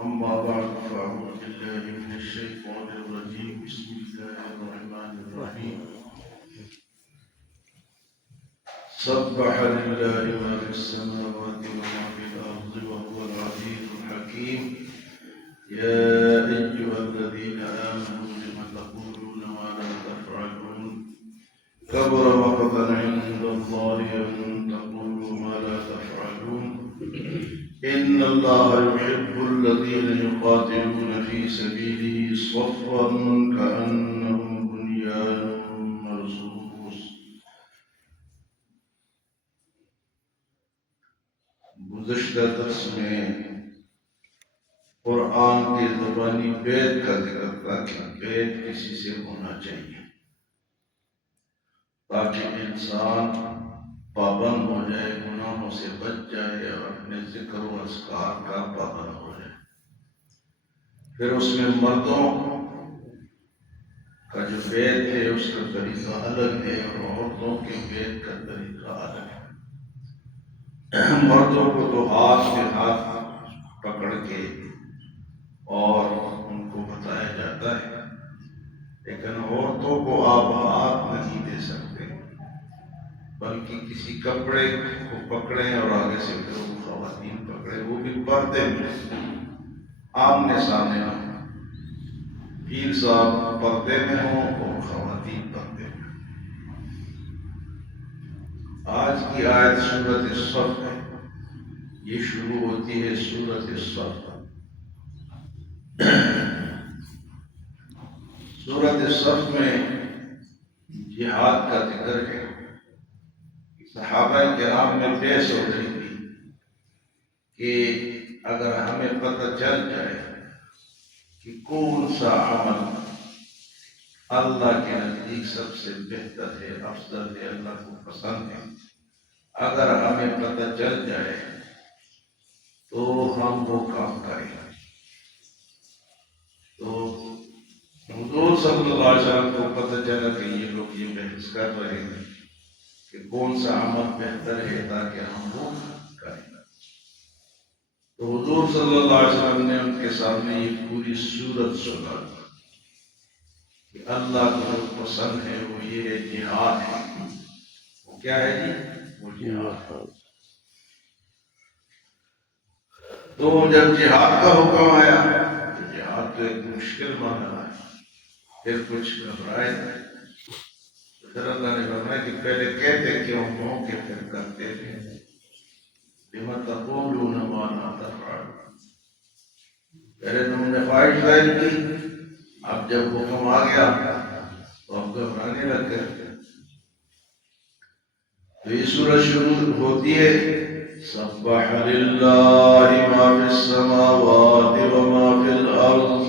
أما بعد فأعوذ بالله من الشيطان الرجيم بسم الله الرحمن الرحيم سبح لله ما في السماوات وما في الأرض وهو العزيز الحكيم يا أيها الذين آمنوا لم تقولون ما لا تفعلون كبر مقتا عند الله أن تقولوا ما لا تفعلون إن الله يحب الذين يقاتلون في سبيله صفا كأنهم بنيان مرصوص. گزشتہ درس میں قرآن کے زبانی بیت کا ذکر تھا کہ بیت کسی سے ہونا چاہیے تاکہ انسان پابند ہو جائے، گناہوں سے بچ جائے اور اپنے ذکر و اذکار کا پابند ہو جائے۔ پھر اس میں مردوں کا جو بیت ہے اس کا طریقہ الگ ہے اور عورتوں کے بیت کا طریقہ الگ ہے۔ مردوں کو تو ہاتھ میں ہاتھ پکڑ کے اور ان کو بتایا جاتا ہے، لیکن عورتوں کو آپ ہاتھ نہیں دے سکتے، بلکہ کسی کپڑے کو پکڑیں اور آگے سے پھر وہ خواتین پکڑے، وہ بھی پردے میں آمنے سامنے نہ ہوں، پیر صاحب پردے میں ہوں اور خواتین پردے میں۔ آج کی آیت سورۃ الصف ہے، یہ شروع ہوتی ہے سورۃ الصف۔ سورۃ الصف میں جہاد کا ذکر ہے۔ صحابہ کرام میں بحث ہو رہی تھی کہ اگر ہمیں پتہ چل جائے کہ کون سا عمل اللہ کے نزدیک سب سے بہتر ہے، افضل ہے، اللہ کو پسند ہے، اگر ہمیں پتہ چل جائے تو ہم وہ کام کریں۔ تو حضور صلی اللہ علیہ وسلم کو پتہ چلا کہ یہ لوگ یہ بحث کر رہے ہیں کہ کون سا عمل بہتر ہے تاکہ ہم وہ کریں۔ تو حضور صلی اللہ علیہ وسلم نے ان کے سامنے یہ پوری سورت سنا کہ اللہ کو جو پسند ہے وہ یہ ہے جہاد ہے۔ وہ کیا ہے جی؟ وہ جہاد۔ تو جب جہاد کا حکم آیا تو جہاد تو ایک مشکل معاملہ ہے، پھر کچھ گھبرائے، پھر اللہ نے فرمایا کہ پہلے کہتے کیوں ہو کہ پھر کرتے تھے۔ لم تقولون ما لا تفعلون، پہلے تم نے خواہش ظاہر کی، اب جب حکم آ گیا تو اب گھبرانے لگ گئے۔ تو یہ سورج شروع ہوتی ہے سبح للہ ما فی السماوات وما فی الارض،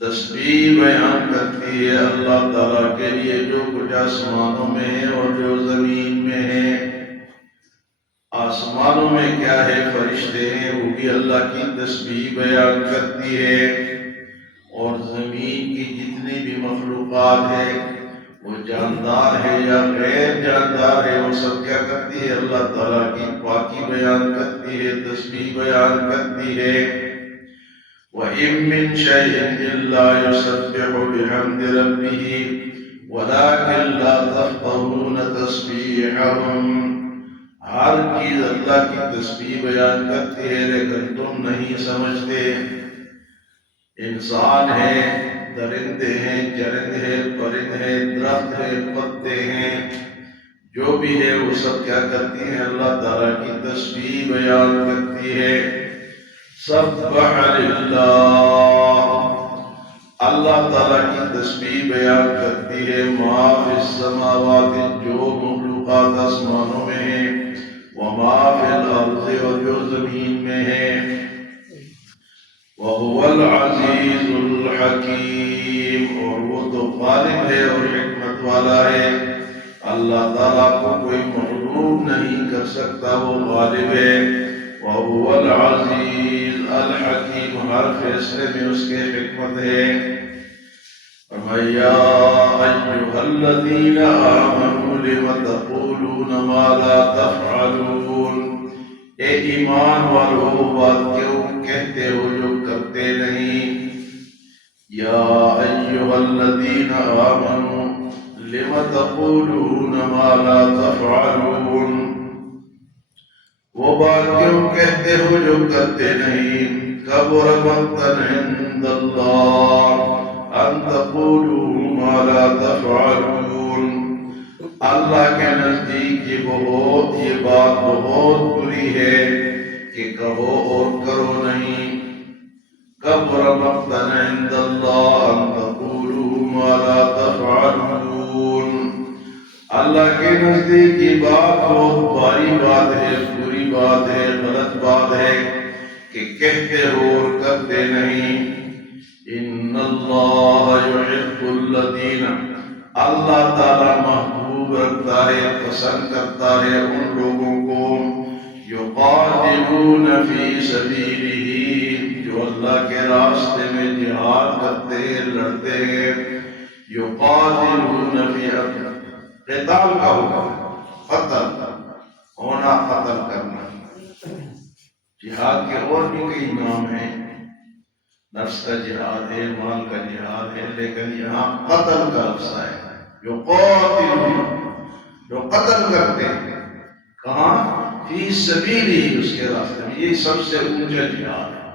تسبیح بیان کرتی ہے اللہ تعالیٰ کے لیے جو کچھ آسمانوں میں ہے اور جو زمین میں ہے۔ آسمانوں میں کیا ہے، فرشتے ہیں، وہ بھی اللہ کی تسبیح بیان کرتی ہے، اور زمین کی جتنی بھی مخلوقات ہے وہ جاندار ہے یا غیر جاندار ہے، وہ سب کیا کرتی ہے، اللہ تعالیٰ کی پاکی بیان کرتی ہے، تسبیح بیان کرتی ہے۔ وَإِن مِّن شَيْءٍ إِلَّا يُسَبِّحُ بِحَمْدِ رَبِّهِ وَلَٰكِن لَّا تَفْقَهُونَ تَسْبِيحَهُمْ، ہر چیز اللہ کی تسبیح بیان کرتی ہے لیکن تم نہیں سمجھتے۔ انسان ہے، درندے ہیں، چرند ہے، پرند ہے، درخت ہے، پتے ہیں، جو بھی ہے وہ سب کیا کرتی ہیں، اللہ تعالیٰ کی تسبیح بیان کرتی ہے۔ سبح للہ، اللہ تعالیٰ کی تسبیح بیان کرتی ہے ما فی السماوات، جو مخلوقات آسمانوں میں ہیں، وما فی الارض، اور جو زمین میں ہے، وَهُوَ الْعَزِيزُ الْحَكِيمُ، اور وہ تو غالب ہے اور حکمت والا ہے۔ اللہ تعالیٰ کو کوئی مغلوب نہیں کر سکتا، وہ غالب ہے۔ وَهُوَ الْعَزِيزُ الْحَكِيمُ، ہر فیصلے میں اس کے حکمت ہے۔ يَا أَيُّهَا الَّذِينَ آمَنُوا لِمَ تَقُولُونَ مَا لَا تَفْعَلُونَ، اے ایمان والو بات کیوں کہتے ہو جو کرتے نہیں؟ یا ایھا الذین آمنوا لم تقولون ما لا تفعلون، وہ بات کیوں کہتے ہو جو کرتے نہیں؟ کبر مقتا عند اللہ ان تقولوا ما لا تفعلون، اللہ کے نزدیک یہ بات بہت بری ہے کہ کہو اور کرو نہیں۔ کبر مقتا عند اللہ ان تقولوا ما لا تفعلون، اللہ کے نزدیک یہ بات بہت بھاری بات ہے، بری بات ہے، غلط بات ہے کہ کہتے ہو اور کرتے نہیں۔ ان اللہ یحب الذین، اللہ تعالی محبوب رکھتا ہے، پسند کرتا ہے ان لوگوں کو یقاتلون فی سبیلہ، جو اللہ کے راستے میں جہاد کرتے ہیں، لڑتے ہیں۔ یقاتلون فی، قتال کا ہوگا، قتل ہونا، قتل کرنا۔ جہاد کے اور بھی کئی نام ہیں، نفس کا جہاد ہے، مال کا جہاد ہے، لیکن یہاں قتل کا لفظ ہے۔ یقاتلون، جو قتل کرتے ہیں، کہاں؟ فی سبیلہ، اس کے راستے میں۔ یہ سب سے اونچا جہاد ہے،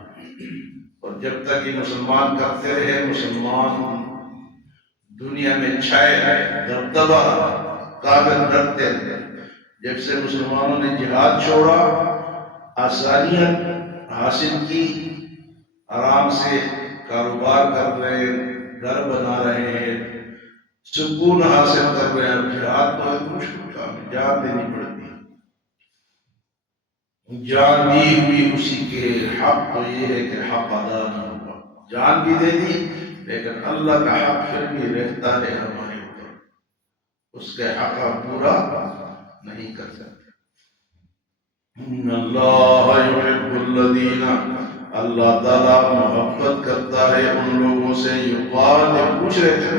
اور جب تک یہ مسلمان کرتے رہے، مسلمان دنیا میں چھائے رہے، دبدبہ، قابل رکھتے رہے۔ جب سے مسلمانوں نے جہاد چھوڑا، آسانیاں حاصل کی، آرام سے کاروبار کر رہے ہیں، گھر بنا رہے ہیں، سکون حاصل کر رہے ہیں۔ جہاد تو ایک مشکل کام ہے، جان دینی پڑتی ہے، جان دی ہوئی اسی کے حق تو یہ ہے کہ حق ادا نہ ہوا، جان بھی دے دی لیکن اللہ کا حق پھر بھی رہتا ہے ہمارے اوپر، اس کے حق پورا نہیں کر سکتے۔ ان اللہ یحب الذین، اللہ تعالیٰ محبت کرتا ہے ان لوگوں سے، یقال، پوچھ رہے تھے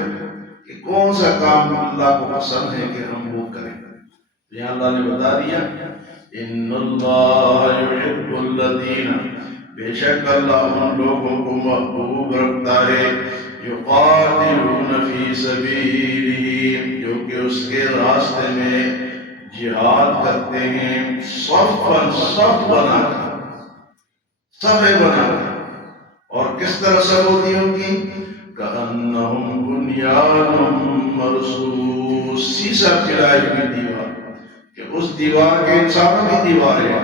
کہ کون سا کام اللہ کو پسند ہے کہ ہم وہ کریں، یہاں اللہ نے بتا دیا ان اللہ یحب الذین، بے شک اللہ ان لوگوں کو محبوب رکھتا ہے، یقاتلون فی سبیلہ، جو کہ اس کے راستے میں جہاد کرتے ہیں، صفاً، صف بنا کر، صفیں بنا کر۔ اور کس طرح صف ہوتی ہے ان کی؟ کأنہم بنیان مرصوص، سیسا پھیلائی ہوئی دیوار، کہ اس دیوار کے انسانوں کی دیوار ہے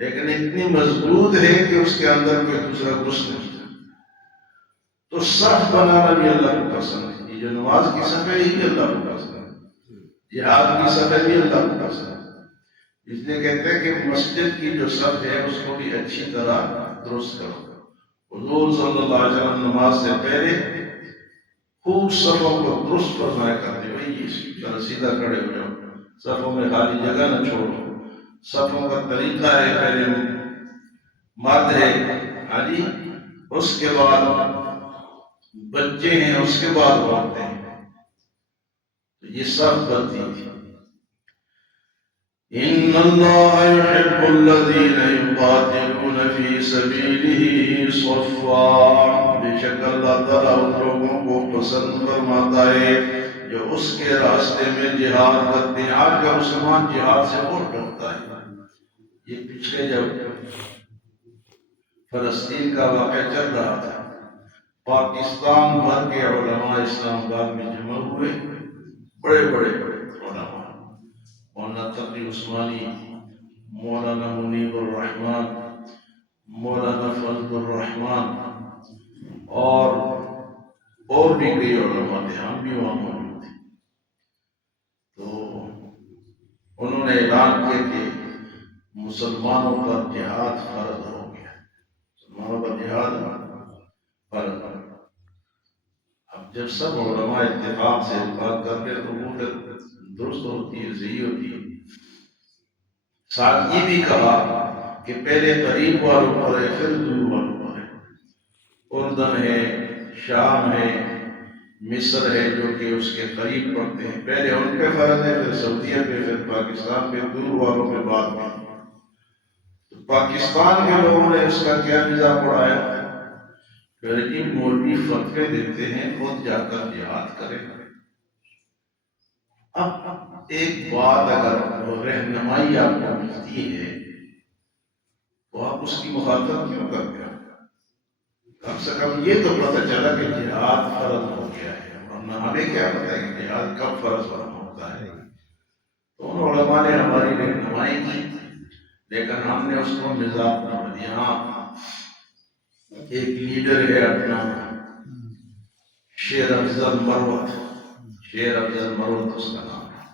لیکن اتنی مضبوط ہے کہ اس کے اندر کوئی دوسرا گھس نہیں سکتا۔ تو صف بنانا بھی اللہ کو پسند ہے، یہ جو نماز کی صفیں یہ بھی اللہ کو پسند ہے، جہاد کی صفیں بھی اللہ کو پسند ہے۔ اس لیے کہتے ہیں کہ مسجد کی جو صف ہے اس کو بھی اچھی طرح درست کرو۔ حضور صلی اللہ علیہ وسلم نماز سے پہلے خوب صفوں کو درست فرمایا کرتے، بھائی یہ سیدھا کھڑے ہو جاؤ، صفوں میں خالی جگہ نہ چھوڑو۔ صفوں کا طریقہ ہے، پہلے مرد ہے علی، اس کے بعد بچے ہیں، اس کے بعد عورتیں ہیں، تو یہ صف بنتی تھی۔ ان اللہ یحب الذین یقاتلون فی سبیلہ صفا، بے شک اللہ تعالیٰ ان لوگوں کو پسند فرماتا ہے جو اس کے راستے میں جہاد کرتے ہیں۔ آج کا مسلمان جہاد سے بہت ڈرتا ہے۔ یہ پچھلے جب فلسطین کا واقعہ چل رہا تھا، پاکستان بھر کے علماء اسلام آباد میں جمع ہوئے، بڑے بڑے علماء، مولانا تقی عثمانی، مولانا منیب الرحمان، مولانا فضل الرحمان، اور بھی کئی علماء تھے، ہم بھی وہاں موجود تھے۔ تو انہوں نے اعلان کیا کہ مسلمانوں پر جہاد فرض ہو گیا، مسلمانوں پر جہاد فرض ہو گیا۔ اب جب سب علماء اتفاق سے بات کرتے تو وہ پھر درست ہوتی ہے، صحیح ہوتی ہے۔ ساتھ یہ بھی کہا کہ پہلے قریب والوں پر ہے، پھر دور والوں پر ہے۔ اردن ہے، شام ہے، مصر ہے جو کہ اس کے قریب پڑتے ہیں، پہلے ان پہ فرض ہے، پھر سعودیہ پہ، پھر پاکستان پہ، دور والوں پہ بعد میں۔ پاکستان کے لوگوں نے اس کا کیا مزاج اڑایا؟ پھر جی مولوی فتوے دیتے ہیں خود جا کر جہاد کرے۔ اب ایک بات اگر رہنمائی آپ کو ملتی ہے تو آپ اس کی مخالفت کیوں کرتے ہیں؟ کم سے کم یہ تو پتہ چلا کہ جہاد فرض ہو گیا ہے، ورنہ ہمیں کیا پتہ ہے کہ جہاد کب فرض ہوتا ہے۔ تو ان علماء نے ہماری رہنمائی کی، لیکن ہم نے اس کو مزاج نہ دیا۔ ایک لیڈر ہے اپنا شیر افضل مروت، شیر افضل مروت اس کا نام ہے،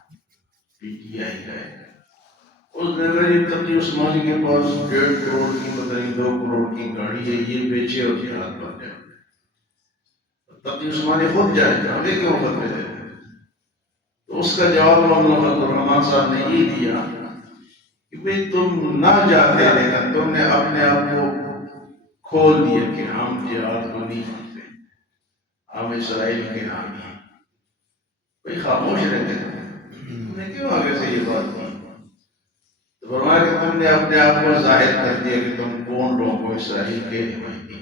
پی ٹی آئی ہے۔ اس نے میری تقی عثمانی کے پاس 1.5 کروڑ کی پتہ نہیں 2 کروڑ کی گاڑی ہے، یہ بیچے اور جہاد بن جائے۔ تقی عثمانی خود جائے، ہمیں کیوں فتوے دے؟ تو اس کا جواب مولانا عبد الرحمان صاحب نے یہ دیا کہ بھئی تم نہ جاتے لیکن تم نے اپنے آپ کو کھول دیا کہ ہم جہاد کو نہیں کرتے، ہم اسرائیل کے حامی ہیں۔ بھئی خاموش رہتے تم نے کیوں آگے سے یہ بات کی؟ تو فرمایا کہ تم نے اپنے آپ کو ظاہر کر دیا کہ تم کون لوگوں کو اسرائیل کے حمایتی۔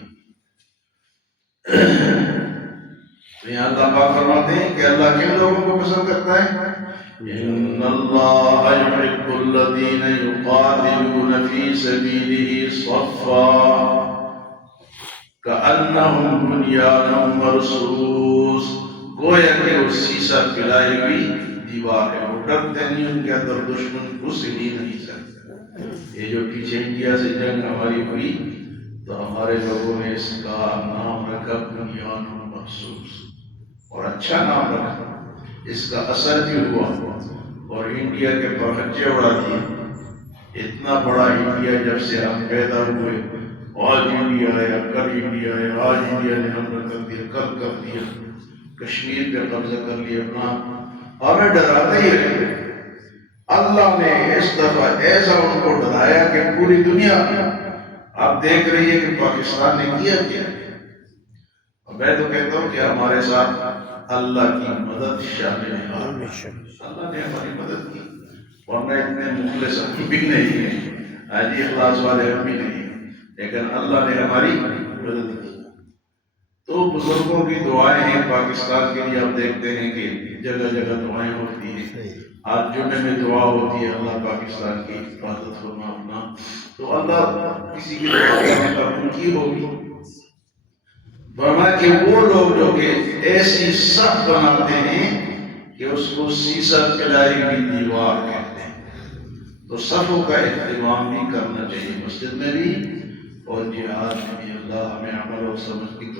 یہاں اللہ پاک فرماتے ہیں کہ اللہ کن لوگوں کو پسند کرتا ہے؟ ان اللہ یحب الذین یقاتلون فی سبیلہ صفا کأنہم بنیان مرصوص، گویا کہ وہ سیسا پلائی ہوئی دیوار ہے، وہ ڈرتے نہیں، ان کے اندر دشمن گھس ہی نہیں سکتے۔ یہ جو پیچھے انڈیا سے جنگ ہماری ہوئی تو ہمارے لوگوں نے اس کا نام رکھا بنیان مرصوص، اور اچھا نام رکھا، اس کا اثر بھی ہوا اور انڈیا کے پرچے اڑا دیے۔ اتنا بڑا انڈیا جب سے ہم پیدا ہوئے، آج انڈیا آیا، کل انڈیا آیا، آج انڈیا نے حملہ کر دیا، کل کر دیا، کشمیر پہ قبضہ کر لیا اپنا، ہمیں ڈراتے ہی رہے۔ اللہ نے اس دفعہ ایسا ان کو ڈرایا کہ پوری دنیا آپ دیکھ رہی ہے کہ پاکستان نے کیا کیا۔ میں تو کہتا ہوں کہ ہمارے ساتھ اللہ کی مدد شامل ہے، اللہ نے ہماری مدد کی، ورنہ اتنے مخلص ہم بھی نہیں ہیں، آج اخلاص والے ہم بھی نہیں ہیں، لیکن اللہ نے ہماری مدد کی۔ تو بزرگوں کی دعائیں ہیں پاکستان کے لیے، آپ دیکھتے ہیں کہ جگہ جگہ دعائیں ہوتی ہیں، آج جمعے میں دعا ہوتی ہے اللہ پاکستان کی حفاظت فرما اپنا، تو اللہ کسی کی دعا قبول کی ہوگی۔ فرمایا کہ وہ لوگ جو کہ ایسی صف بناتے ہیں کہ اس کو سیسا پلائی ہوئی دیوار کہتے ہیں، تو صفوں کا اہتمام بھی کرنا چاہیے مسجد میں بھی اور جہاد میں بھی۔ اللہ ہمیں عمل اور سمجھ کی